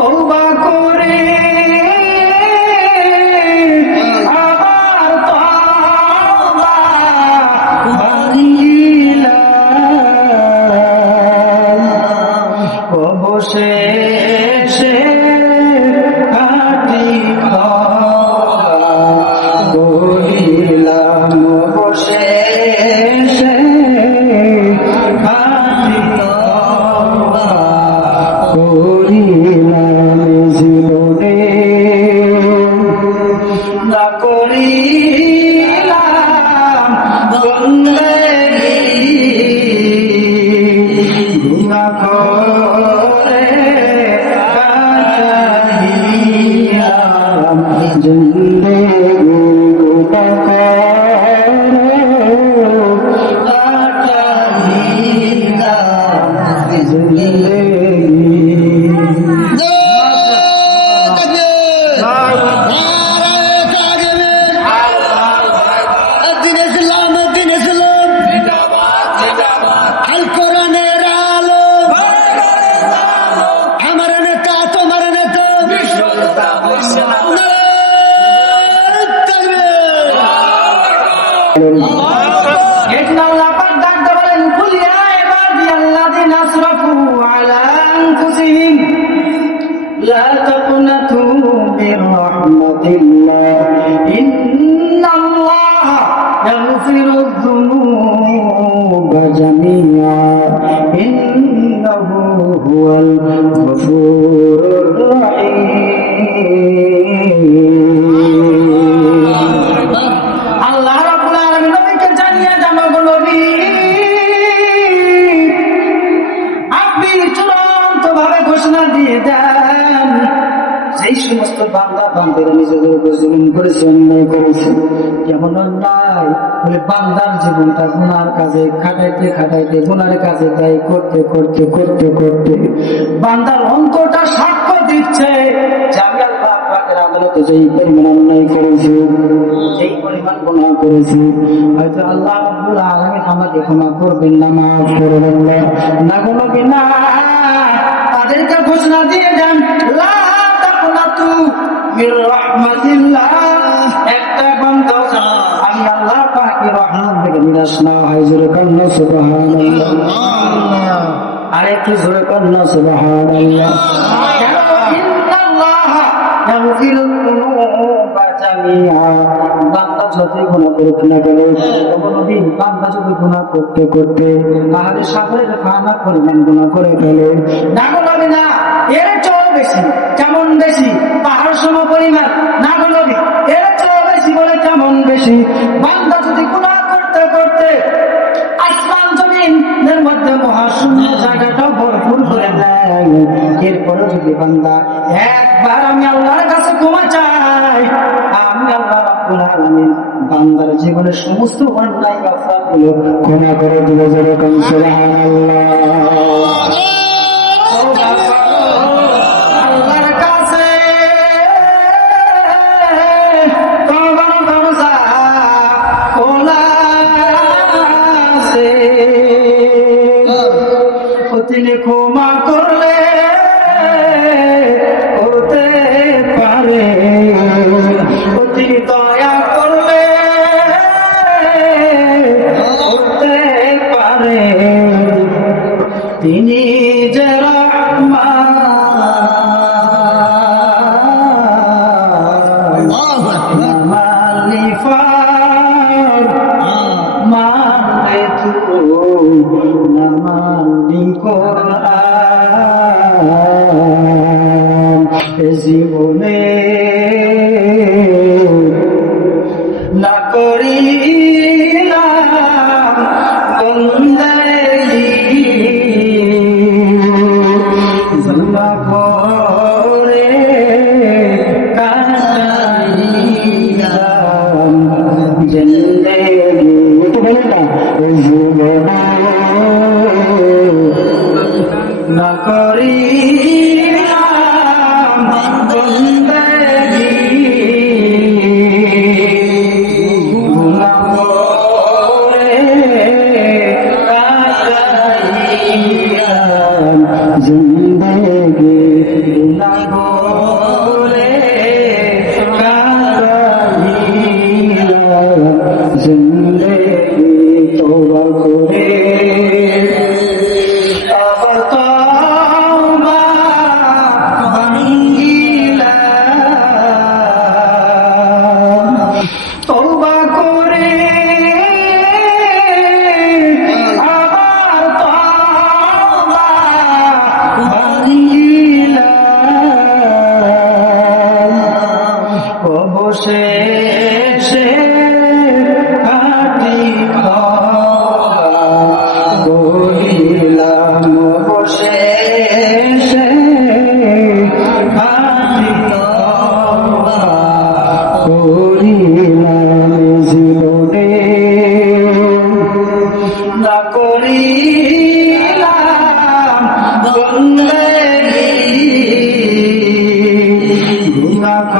তওবা করে অবশেষে হাতি করিলাম অবশেষে হাতি করিলাম জীবনে না করিলাম বন্দেগী গুনাহ করে কাটাইলাম জিন্দেগি গুনাহ করে কাটাইলাম জিন্দেগি। আল্লাহ পাক ডাকতে বলেন কুল ইয়া ইবাদিয়াল্লাযিনা আসরাফু আলা আনফুসিহিম লা তাকুনাতু মির রাহমাতিল্লাহ ইন্নাল্লাহা ইয়াগফিরুয যুনুবা জামিআ ইন্নাহু হুয়াল গফুরুর রাহিম। এই সমস্ত বান্দা বান্দারা নিজেদের উপর জুলুম করেছে, অন্যায় করেছে। কেমন অন্যায় বলে বান্দার জীবনটা গুনার কাজে খাটাইতে খাটাইতে গুনার কাজে দায়ী করতে করতে করতে করতে বান্দার অন্তরটা সাক্ষ্য দিচ্ছে যে আমি আল্লাহ পাকের আদালতে যেই পরিমাণ অন্যায় করেছি, যেই পরিমাণ গুনাহ করেছি, হয়তো আল্লাহ রাব্বুল আলামিন আমাকে ক্ষমা করবেন না, মাফ করবেন না। কোনো কিনা তাদেরকে ঘোষণা দিয়ে যান লা তাকুনাতু মির রাহমাতিল্লাহ, একটা বান্দা আমি আল্লাহ পাকের রহমত থেকে নিরাশ না হয়। জোরে কান্না সুবহানাল্লাহ, আরেকটু জোরে কান্না সুবহানাল্লাহ। ইন্নাল্লাহা ইয়াগফিরুয যুনুবা জামিআ, বান্দা যতই গুনাহ করুক না কেন, কোনদিন বান্দা যদি গুনাহ করতে করতে তাহলে সাগরের পানা পরিমাণ গুনাহ করে ফেলে, না বলবে না এর চেয়ে বেশি। কেমন বেশি? পাহাড় সম পরিমাণ। না বলবে এর চেয়ে বেশি বলে কেমন বেশি? বান্দা যদি গুনাহ করতে করতে আসমান জমিনের মধ্যে মহাশূন্য জায়গাটা ভরপুর করে দেয়, এরপরে যদি বান্দা একবার আমি আল্লাহর কাছে ক্ষমা চাই, আমি আল্লাহ রাব্বুল আলামিন বান্দার জীবনের সমস্ত অন্যায় অপরাধগুলো ক্ষমা করে দিবে। যেরকম সুবহানাল্লাহ। আল্লাহর কাছে তোমার দরজা খোলা আছে, তিনি ক্ষমা করলে হতে পারে, তিনি দয়া করলে হতে পারে, তিনি যে রহমান মালিফার মানে তু নামানি কোরআন জীবনে না করিলাম বন্দেগী গুনাহ করে কাটাইলাম জিন্দেগি। একটু বলে না জীবনে না করিলাম বন্দেগী গুনাহ করে কাটাইলাম জিন্দেগি। না করে কাঁদিলাম জিন্দেগি তওবা করে আবার তওবা ভাঙ্গিলাম তওবা করে আবার তওবা ভাঙ্গিলাম অবশেষে খাঁটি তওবা করিলাম অবশেষে খাঁটি তওবা করিলাম জীবনে না করিলাম বন্দেগি গুনাহ